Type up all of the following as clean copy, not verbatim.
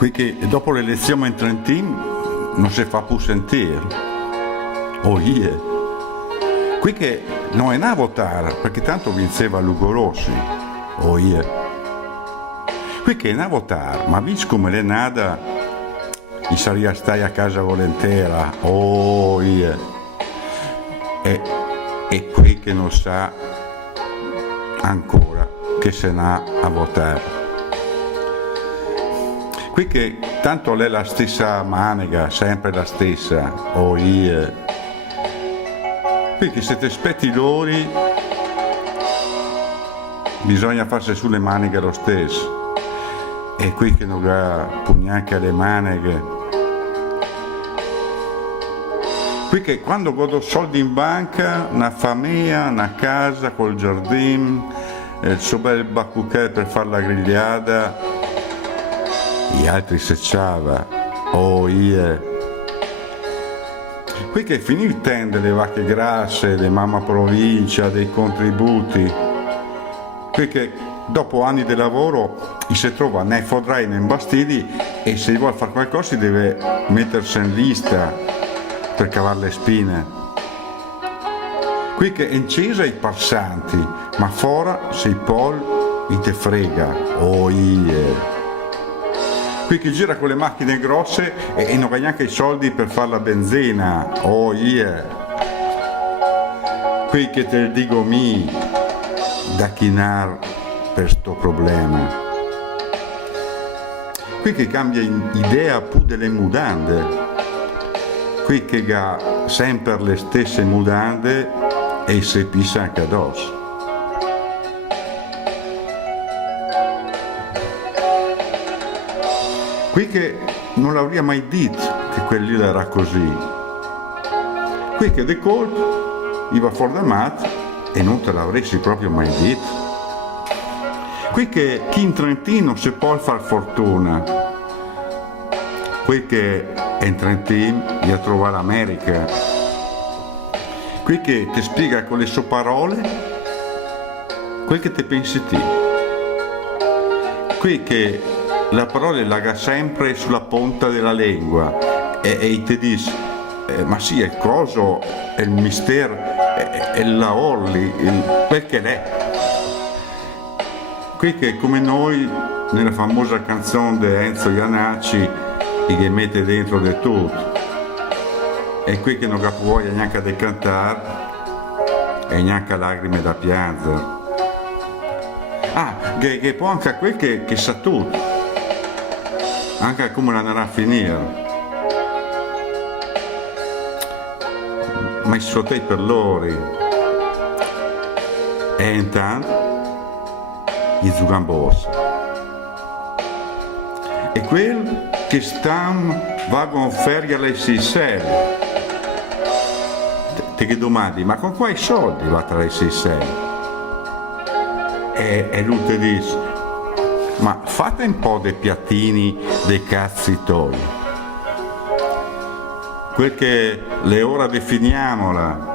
Qui che dopo l'elezione in Trentino non si fa più sentire. Oh yeah. Qui che non è da votare, perché tanto vinceva Lugo Rossi. Oh yeah. Qui che è da votare, ma visto come l'è nata, gli sarebbe stai a casa volentiera. Oh yeah. E qui che non sa ancora che se n'ha a votare. Qui che tanto l'è la stessa manica, sempre la stessa, oh yeah. Qui che se ti aspetti loro bisogna farsi sulle maniche lo stesso. E qui che non ha neanche le maniche. Qui che quando godo soldi in banca, una famiglia, una casa col giardino, il suo bel bacuchet per fare la grigliata, gli altri secciava, oh yeah. Qui che finì il tende le vacche grasse, le mamma provincia, dei contributi. Qui che dopo anni di lavoro si trova né fodrai né imbastiti e se vuole fare qualcosa si deve mettersi in lista per cavare le spine. Qui che è incisa i passanti, ma fuori sei pol e te frega, oh yeah. Qui che gira con le macchine grosse e non ha neanche i soldi per fare la benzina, oh yeah. Qui che te dico mi da chinar per sto problema. Qui che cambia idea più delle mutande. Qui che ha sempre le stesse mutande e si pissa anche addosso. Qui che non l'avrebbe mai detto che quell'illa era così. Qui che de colpo iva fuori da mat e non te l'avresti proprio mai detto. Qui che chi in Trentino si può far fortuna. Qui che in Trentino gli a trovare l'America. Qui che ti spiega con le sue parole quel che te pensi te. Qui che la parola l'aga sempre sulla punta della lingua e ti dice ma sì, è il coso, è il mistero, è la orli, quel che è. Qui che come noi nella famosa canzone di Enzo Iannacci che mette dentro di tutto e qui che non ha voglia neanche di cantare e neanche lacrime da piangere. Che può anche quel che sa tutto, anche come andrà a finire, ma i sottei per loro e intanto gli giocano borsa e quel che stanno va a ferie alle Seychelles. Ti domandi ma con quali soldi va tra le Seychelles e lui ti dice ma fate un po' dei piattini dei cazzi tuoi, quel che le ora definiamola,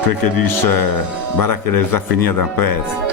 quel che dice guarda che le sta finita da un pezzo.